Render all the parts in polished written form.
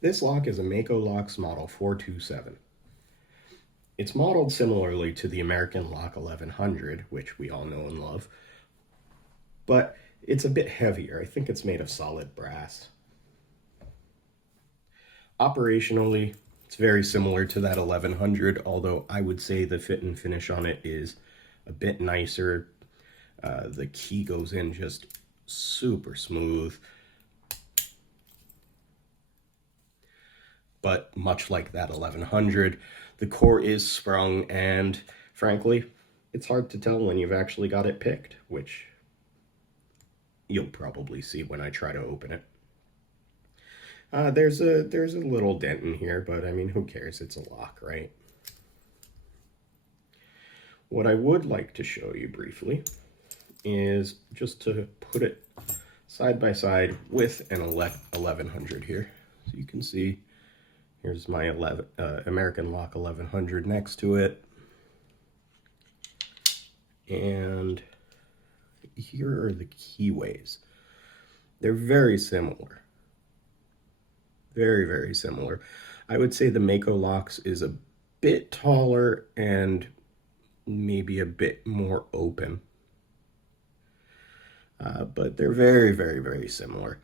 This lock is a Mako Locks Model 427. It's modeled similarly to the American Lock 1100, which we all know and love, but it's a bit heavier. I think it's made of solid brass. Operationally, it's very similar to that 1100, although I would say the fit and finish on it is a bit nicer. The key goes in just super smooth. But much like that 1100, the core is sprung, and frankly, it's hard to tell when you've actually got it picked, which you'll probably see when I try to open it. There's a little dent in here, but I mean, who cares? It's a lock, right? What I would like to show you briefly is just to put it side by side with an 1100 here. So you can see here's my American Lock 1100 next to it. And here are the keyways. They're very similar. Very, very similar. I would say the Mako Locks is a bit taller and maybe a bit more open. But they're very, very, very similar.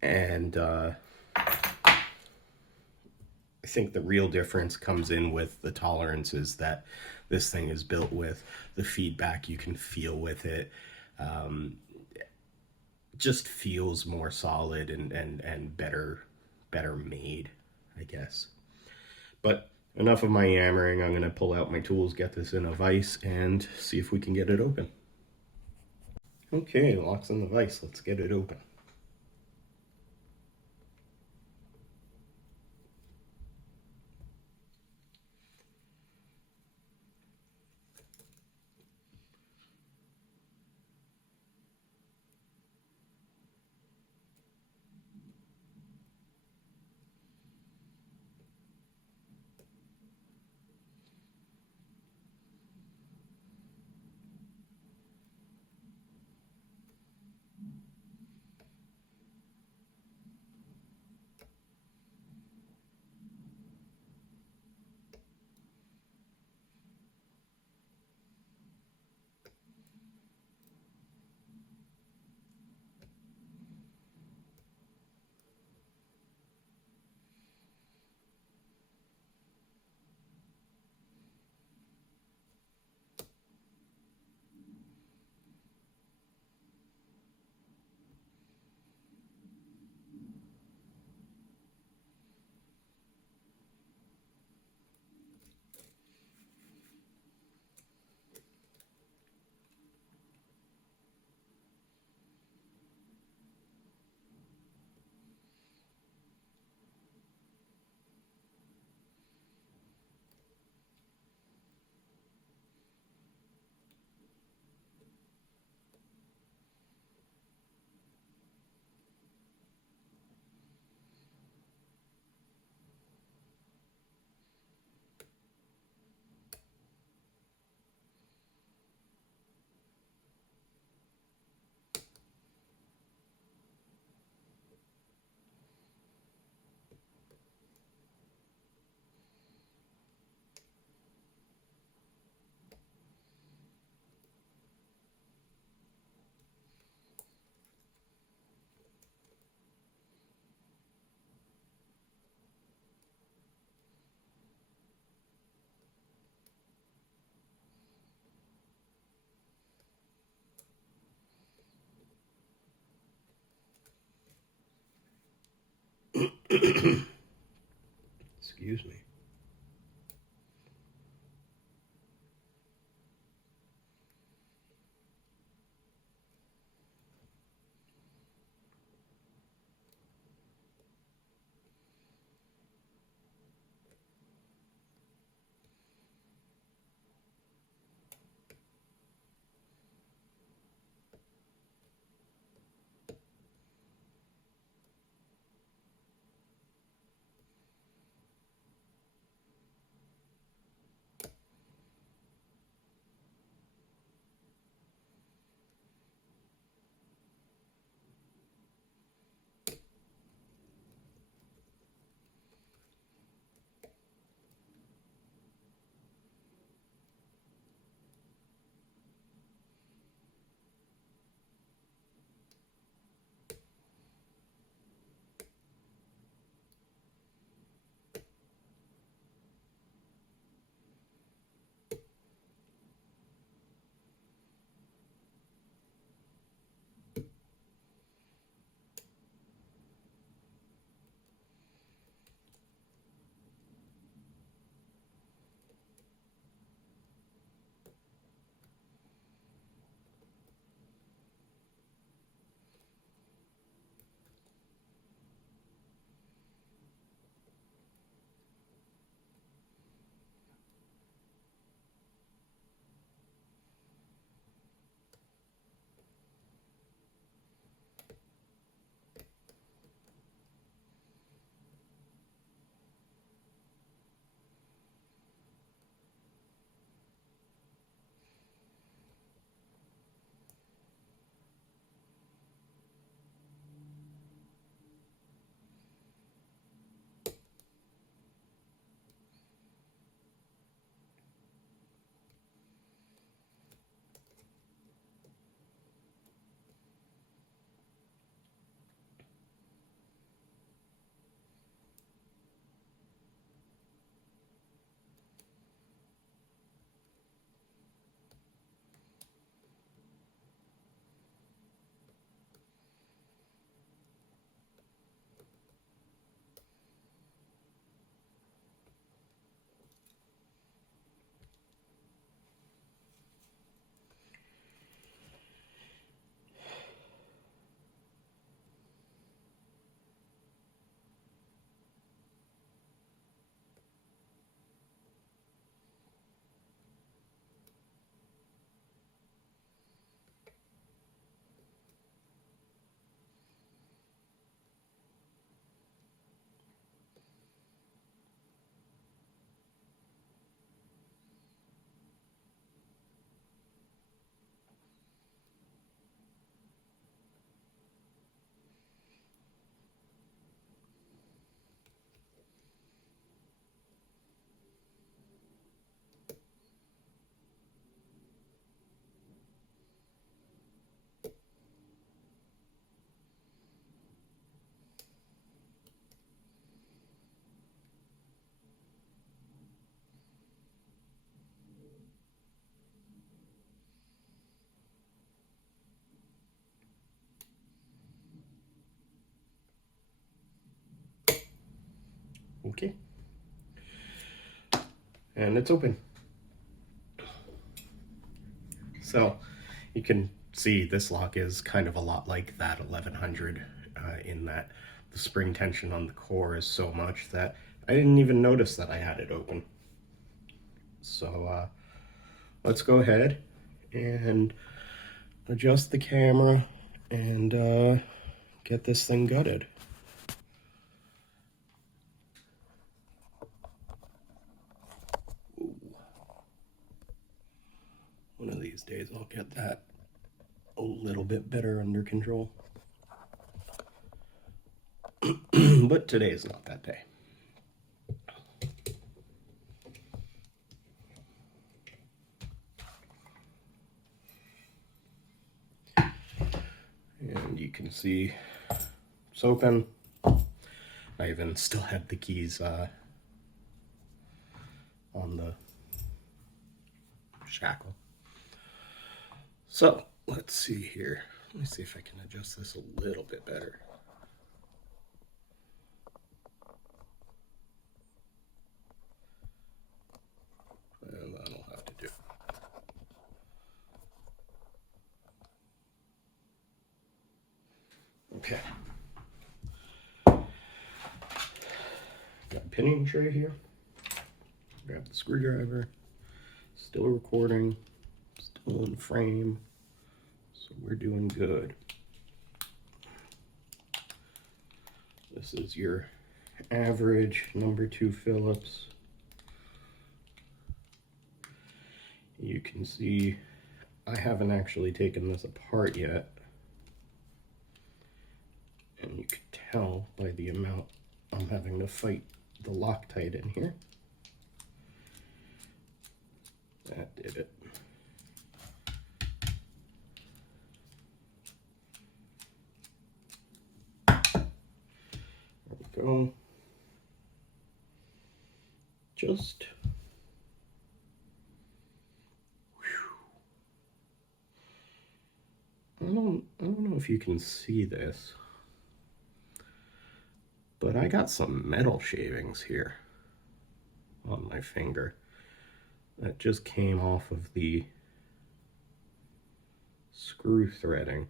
And I think the real difference comes in with the tolerances that this thing is built with, the feedback you can feel with it. Just feels more solid and better made, I guess. But enough of my yammering. I'm going to pull out my tools, get this in a vise, and see if we can get it open. Okay, lock's in the vise. Let's get it open. Excuse me. Okay. And it's open. So you can see this lock is kind of a lot like that 1100 in that the spring tension on the core is so much that I didn't even notice that I had it open. So let's go ahead and adjust the camera and get this thing gutted. Ooh. One of these days I'll get that a little bit better under control. But today is not that day. And you can see it's open. I even still have the keys on the shackle. So let's see here. Let me see if I can adjust this a little bit better. And that'll have to do. Okay. Got a pinning tray here. Grab the screwdriver. Still recording. Still in frame. So we're doing good. This is your average number 2 Phillips. You can see I haven't actually taken this apart yet. And you can tell by the amount I'm having to fight the Loctite in here. That did it. There we go. Just I don't know if you can see this, but I got some metal shavings here on my finger that just came off of the screw threading.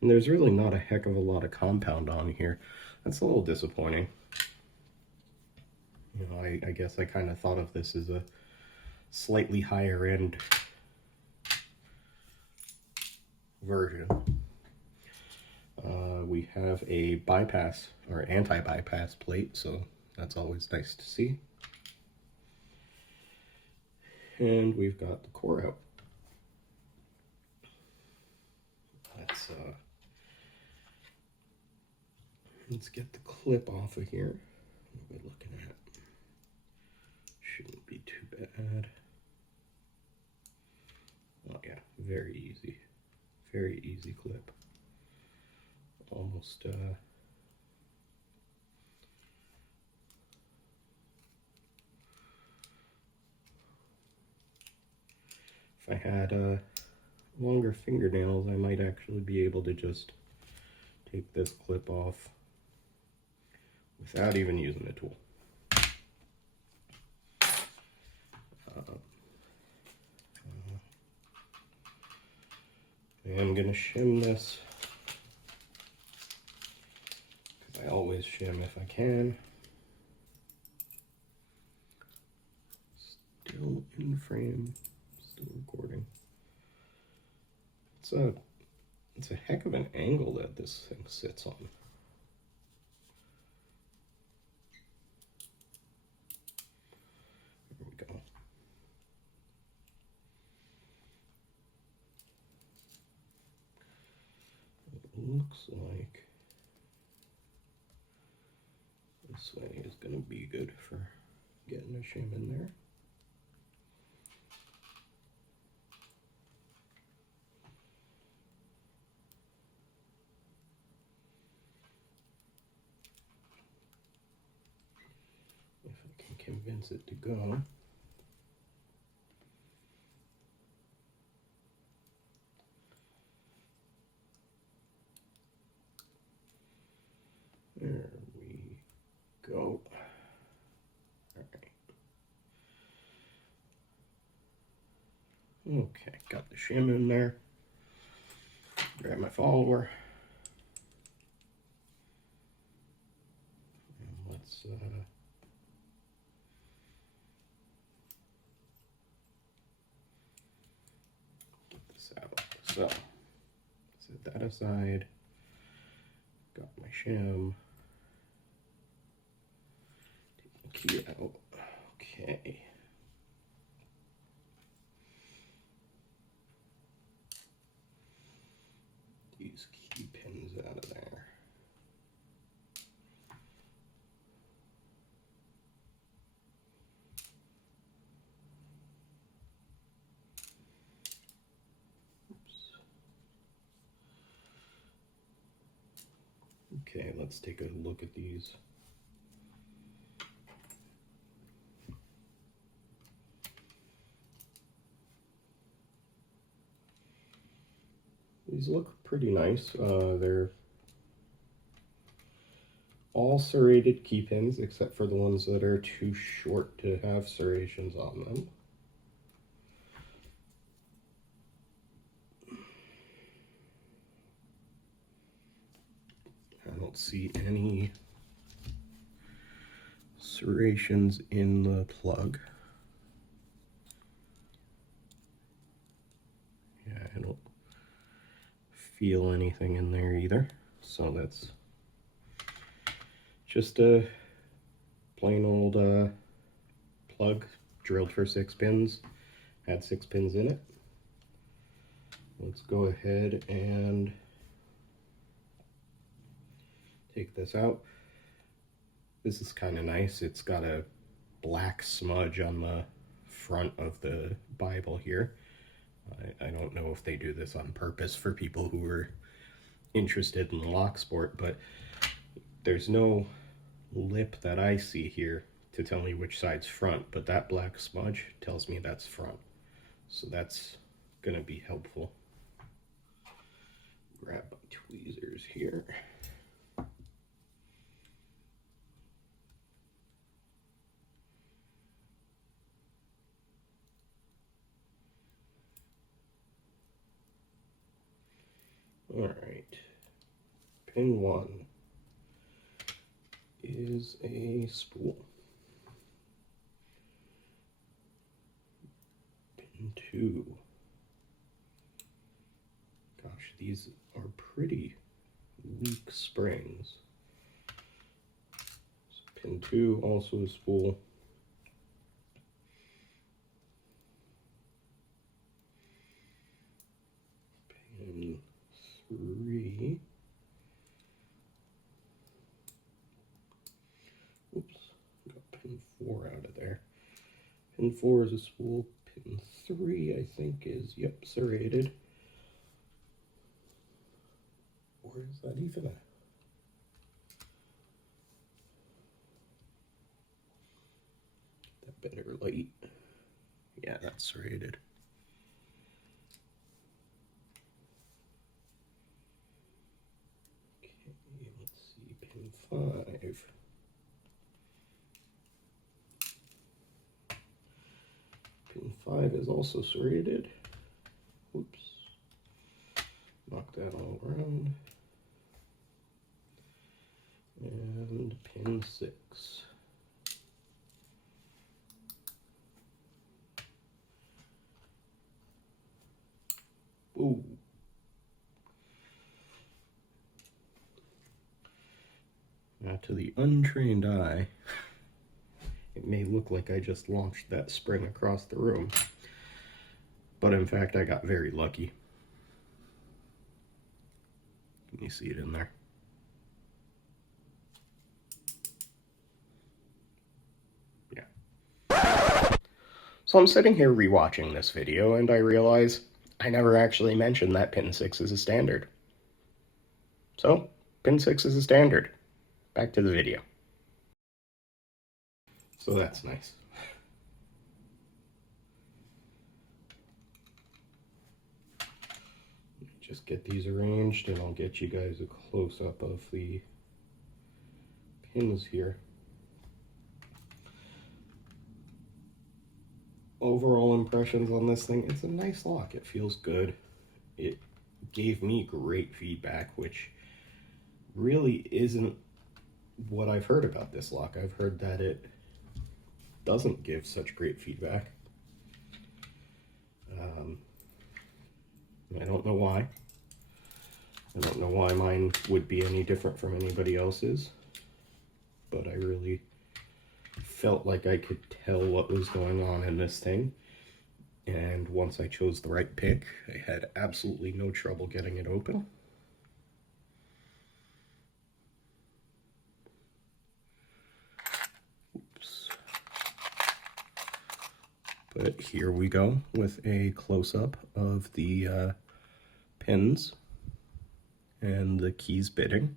And there's really not a heck of a lot of compound on here. That's a little disappointing. You know, I guess I kind of thought of this as a slightly higher end version. We have a bypass or anti-bypass plate, so that's always nice to see. And we've got the core out. Let's get the clip off of here. What are we looking at? Shouldn't be too bad. Oh yeah, very easy. Very easy clip. Almost if I had longer fingernails, I might actually be able to just take this clip off without even using a tool. I am going to shim this, because I always shim if I can. Still in frame, still recording. It's a heck of an angle that this thing sits on. There we go. It looks like this way is going to be good for getting a shim in there. If I can convince it to go. There we go. Okay, got the shim in there. Grab my follower. And let's get this out. So, set that aside. Got my shim. Take the key out. Okay. These key pins out of there. Okay, let's take a look at these. These look pretty nice. They're all serrated key pins except for the ones that are too short to have serrations on them. I don't see any serrations in the plug. Yeah, I don't feel anything in there either. So that's just a plain old plug drilled for 6 pins. Had 6 pins in it. Let's go ahead and take this out. This is kind of nice. It's got a black smudge on the front of the Bible here. I don't know if they do this on purpose for people who are interested in lock sport, but there's no lip that I see here to tell me which side's front, but that black smudge tells me that's front. So that's gonna be helpful. Grab my tweezers here. All right, pin 1 is a spool. Pin 2. Gosh, these are pretty weak springs. So pin 2, also a spool. Pin 3. Oops, got pin 4 out of there. Pin 4 is a spool. Pin 3, I think, is, yep, serrated. Or is that even a... That better light. Yeah, that's serrated. Okay, let's see, pin 5. Pin 5 is also serrated. Oops. Knock that all around. And pin 6. Ooh. Now, to the untrained eye, it may look like I just launched that spring across the room, but in fact I got very lucky. Can you see it in there? Yeah. So I'm sitting here rewatching this video and I realize I never actually mentioned that pin 6 is a standard. So, pin 6 is a standard. Back to the video. So that's nice. Just get these arranged and I'll get you guys a close-up of the pins here. overall impressions on this thing, it's a nice lock. It feels good. It gave me great feedback, which really isn't what I've heard about this lock. I've heard that it doesn't give such great feedback. I don't know why. I don't know why mine would be any different from anybody else's, but I really felt like I could tell what was going on in this thing. And once I chose the right pick, I had absolutely no trouble getting it open. Oops. But here we go with a close-up of the pins and the keys bitting.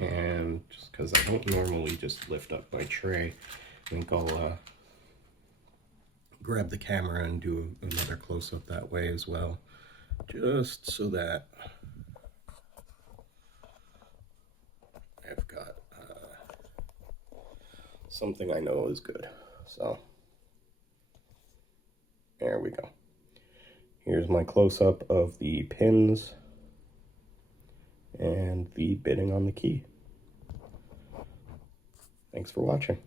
And just because I don't normally just lift up my tray, I think I'll grab the camera and do another close-up that way as well, just so that I've got something I know is good. So there we go. Here's my close-up of the pins and the bitting on the key. Thanks for watching.